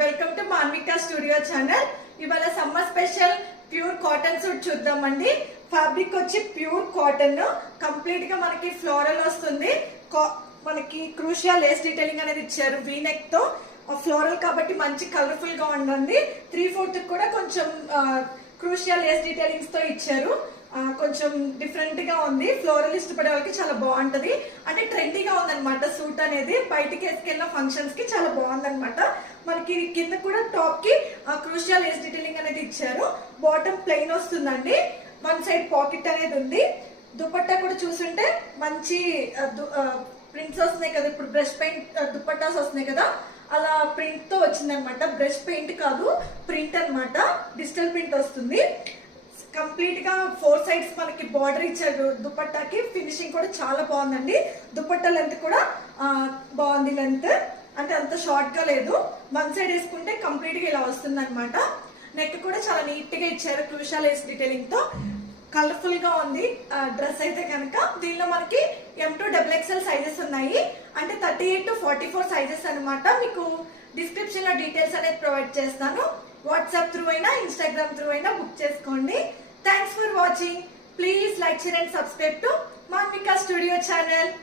Welcome to Manvika studio channel. ఇవాళ summer special pure cotton suit చూద్దామండి. Fabric వచ్చి pure cotton, complete గా మనకి ఫ్లోరల్ వస్తుంది. మనకి క్రూషియా లేస్ డీటెయిలింగ్ అనేది ఇచ్చారు వీ నెక్ తో. ఫ్లోరల్ కాబట్టి మంచి కలర్ఫుల్ గా ఉంటుంది. 3/4 కూడా కొంచెం క్రూషియా లేస్ డీటెయిలింగ్స్ తో ఇచ్చారు. కొంచెం డిఫరెంట్ గా ఉంది. ఫ్లోరల్ ఇష్టపడే వాళ్ళకి చాలా బాగుంటది. అంటే ట్రెండీగా ఉందన్నమాట సూట్ అనేది. బయటికి వేసుకెళ్ళిన ఫంక్షన్స్ కి చాలా బాగుందన్నమాట. మనకి కింద కూడా టాప్ కి క్రూషియా లేస్ డీటెయిలింగ్ అనేది ఇచ్చారు. బాటమ్ ప్లెయిన్ వస్తుందండి. వన్ సైడ్ పాకెట్ అనేది ఉంది. దుపట్టా కూడా చూసుంటే మంచి ప్రింట్స్ వస్తున్నాయి కదా, ఇప్పుడు బ్రష్ పెయింట్ దుపట్టాస్ వస్తున్నాయి కదా, అలా ప్రింట్ తో వచ్చిందనమాట. బ్రష్ పెయింట్ కాదు, ప్రింట్ అనమాట. డిజిటల్ ప్రింట్ వస్తుంది. కంప్లీట్ గా 4 సైడ్స్ మనకి బార్డర్ ఇచ్చారు దుపట్టాకి. ఫినిషింగ్ కూడా చాలా బాగుందండి. దుపట్టా లెంత్ కూడా బాగుంది. లెంత్ అంటే అంత షార్ట్ గా లేదు. వన్ సైడ్ వేసుకుంటే కంప్లీట్ గా ఇలా వస్తుంది అనమాట. నెక్ కూడా చాలా నీట్ గా ఇచ్చారు క్రూషియా లేస్ డీటెయిలింగ్ తో. కలర్ఫుల్ గా ఉంది డ్రెస్ అయితే కనుక. దీనిలో మనకి M2 XXL సైజెస్ ఉన్నాయి. అంటే 38 to 44 సైజెస్ అనమాట. మీకు డిస్క్రిప్షన్ లో డీటెయిల్స్ అనేది ప్రొవైడ్ చేస్తాను. వాట్సాప్ త్రూ అయినా ఇన్స్టాగ్రామ్ త్రూ అయినా బుక్ చేసుకోండి. Thanks for watching. Please like, share and subscribe to Manvika studio channel.